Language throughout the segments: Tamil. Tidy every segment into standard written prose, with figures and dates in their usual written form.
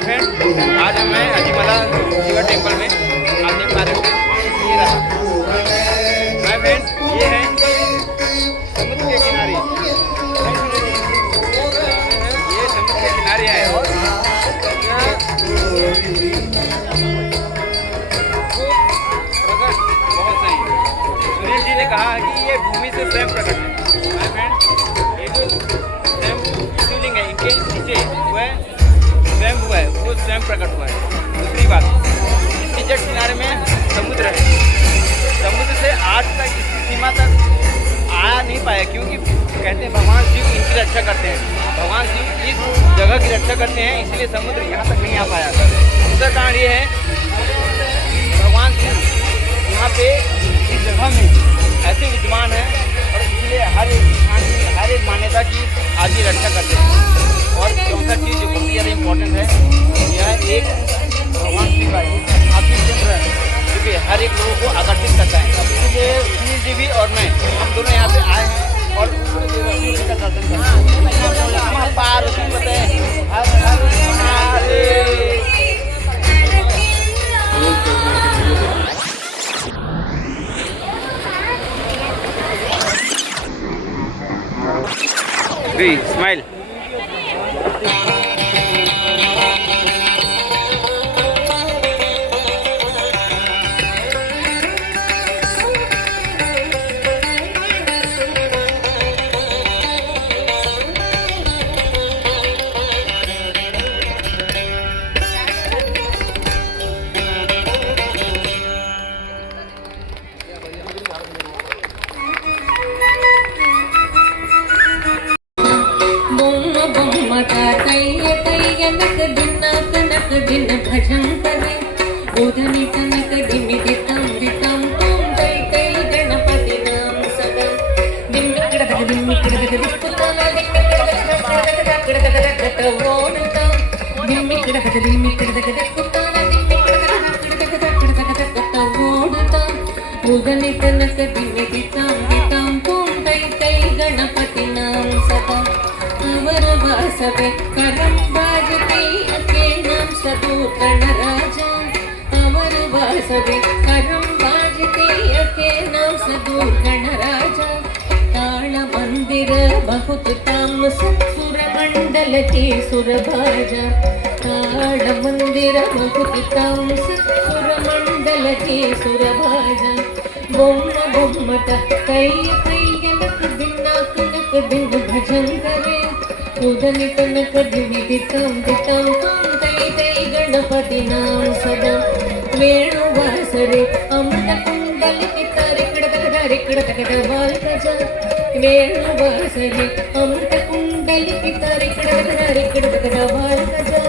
डियर फ्रेंड, आज मैं अजीमला शिवा टेम्पल में आप देख पा रहे हो ये रहा माय फ्रेंड। ये है समुद्र के किनारे, ये समुद्र के किनारे है और बहुत सही। सुनील जी ने कहा कि ये भूमि से स्वयं प्रकट है माय फ्रेंड। ये जो स्वयं शिवलिंग है इनके नीचे वह स्वयं हुआ है, वो स्वयं प्रकट हुआ है। दूसरी बात, इसके जट किनारे में समुद्र है, समुद्र से आज तक इसकी सीमा तक आ नहीं पाया, क्योंकि कहते हैं भगवान शिव इनकी रक्षा करते हैं, भगवान शिव इस जगह की रक्षा करते हैं, इसलिए समुद्र यहाँ तक नहीं आ पाया। दूसरा कारण ये है भगवान शिव यहाँ पे इस जगह में ऐसे विद्यमान है और इसलिए हर एक इंसान की हर एक मान्यता की आज ये रक्षा करते हैं। और चौथा चीज़ जो बहुत ज़्यादा इम्पोर्टेंट है, यह एक भगवान शिव का काफी चंद्र है जो कि हर एक लोगों को आकर्षित करता है। इसलिए सुनील जी भी और मैं हम दोनों यहाँ पे आए हैं और शिव जी का दर्शन करते हैं। पार्वती पता है हर महादेव। स्माइल। भजन करे उधनी तनक दिमि दितम दितम तुम तै तै गणपति नाम सदा दिमि कडक दिमि कडक दिक्कुतला दिक्कुतम दिमि कडक दिमि कडक दिक्कुतला दिमि कडक ओडतम उधनी तनक दिमि दितम दितम तुम तै तै गणपति नाम सदा अवर वासवे करम बाजते अके नाम सदूत गणराजा अवर वासवे करम बाजते अके नाम सदूत गणराजा ताल मंदिर बहुत तामस सुर मंडल की सुर भाजा ताल मंदिर बहुत तामस सुर मंडल की सुर भाजा बोम बोमट कई कई लक बिना कनक दिन भजन करे उदनि तनक दिवि दितम दितम तुम तै तै गणपति नाम सदा वेणु वासरे अमृत कुंडल कितारे कडक बाल गजा वेणु वासरे अमृत कुंडल कितारे कडक बाल गजा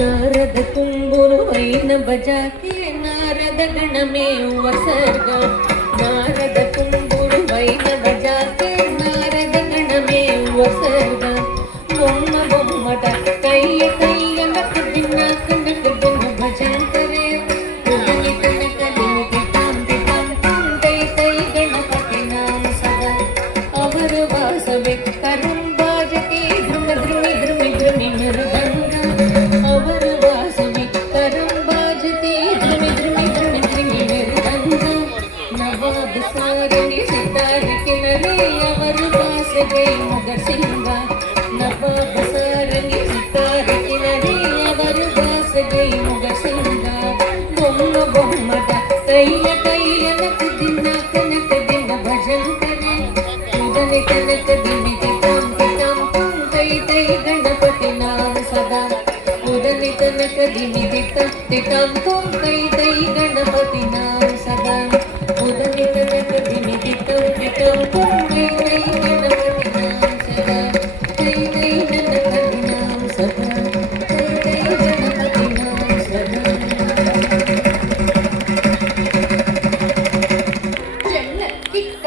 नारद तुम्बुरु ऐन बजा के नारद गण में वसर्गा नारद तुम्बुरु ऐन बजा के नारद गण में वसर्गा बोम बोमट कई कई लक दिना कनक दिन भजन करे उदनि तनक दिन दितम दितम तुम तै तै गणपति नाम सदा अवर वासवे करम बाजते ध्रुम ध्रुमि ध्रुमि ध्रुमि मृदंग अवर वासवे करम बाजते ध्रुमि ध्रुमि ध्रुमि ध्रुमि मृदंग नवाब सारंगी सितार किनरे अवर वासवे मगर सिंगा नवाब सारंगी सितार किनरे अवर वासवे मगर सिंगा बोम बोमट कई कई लक दिना कनक दिन भजन करे उदनि तनक दिमि दितम दितम तुम तै तै गणपति नाम सदा उदनि तनक दिमि दितम दितम तुम तै तै गणपति नाम सदा उदनि तनक दिमि दितम दितम तुम तै तै गणपति नाम सदा तै तै गणपति नाम सदा तै तै गणपति नाम सदा। जनकी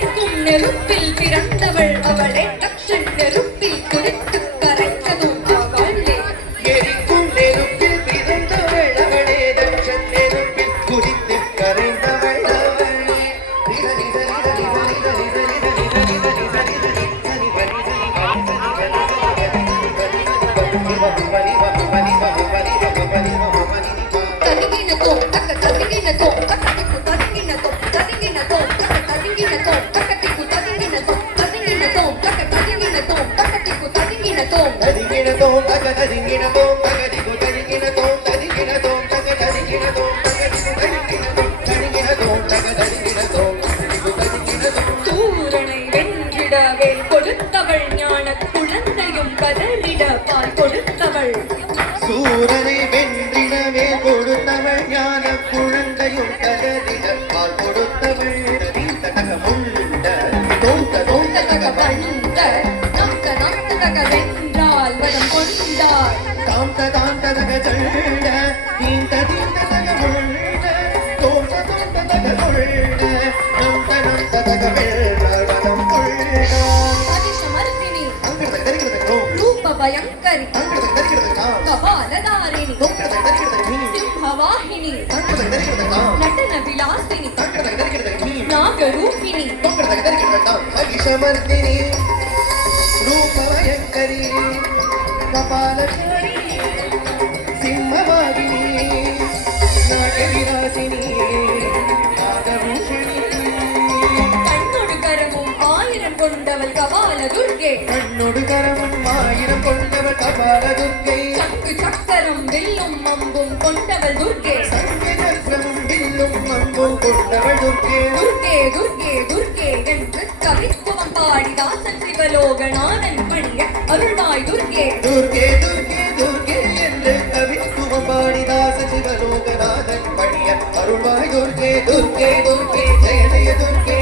எரிக்கும் நெருப்பில் பிறந்தவள் அவளே தக்ஷன் நெருப்பில் குதித்து கரைந்ததும் அவளே எரிக்கும் நெருப்பில் பிறந்தவள் அவளே தட்சன் நெருப்பில் குதித்து கரைந்தவள் அவளே ததிங்கினதோ தக்க ததிங்கினதோ தக்கத்திக்கு ததிங்கினதோ ததிங்கினதோ தக்க ததிங்கினதோ தக்கத்திக்கு ததிங்கினதோ ததிங்கினதோ தக்க ததிங்கினதோ தக்கத்திக்கு ததிங்கினதோ ததிங்கினதோ தக ததிங்கினதோ தகதிகு ததிங்கினதோ ததிங்கினதோ தக ததிங்கினதோ தகதிகு ததிங்கினதோ ததிங்கினதோ தக ததிங்கினதோ தகதிகு ததிங்கினதோ சூரனை வென்றிடவே கொடுத்தவள் ஞான குழந்தையும் கதறிட பால் கொடுத்தவள் சூரனை வென்றிடவே கொடுத்தவள் ஞான குழந்தையும் கதறிட பால் கொடுத்தவள் தக முண்ட தோந்த தோந்த தக வந்த நந்த நந்ததக வென்றால் வரம் கொண்டாள் தாந்த தாந்த தக சொல்ல தீந்த தீந்த தக முண்ட தோந்த தோந்த தக சொல்ல நந்த நந்த தக வெள்ளவனம் கொள்ள அதிசமர்த்தினி அங்கிருந்த கரிக்கிறதோ ரூப பயங்கரி அங்கிருந்த கரிக்கிறதா கபாலதாரிணி தோங்கிருந்த கரிக்கிறத நீ சிம்ஹவாಹಿನಿ அங்கிருந்த கரிக்கிறதா நடன விலாசினி அங்கிருந்த கரிக்கிறத நீ நாகரூபிணி தோங்கிருந்த கரிக்கிறதா மகிஷமர்த்தினி ரூபவயங்கரி கபாலதாரி சிம்மவாகினி நாகவிலாசினி நாகபூஷணி கண்ணொடு கரமும் ஆயிரம் கொண்டவள் கபால துர்கே கண்ணொடு கரமும் ஆயிரம் கொண்டவள் கபால துர்க்கை சங்கு சக்கரம் வில்லும் அம்பும் கொண்டவள் துர்கே சங்கரமும் வில்லும் அம்பும் கொண்டவள் துர்க்கை துர்கே துர்கே துர்கே என்று கவித்துவம் பாடி தாசன் சிவலோகநாதன் பணிய அருள்வாய் துர்கே துர்க்கே துர்க்கே துர்க்கே என்று கவித்துவம் பாடிதாச சிவலோகநாதன் பணிய அருள்வாய் துர்க்கே துர்க்கே துர்க்கே ஜெய ஜெய துர்க்கே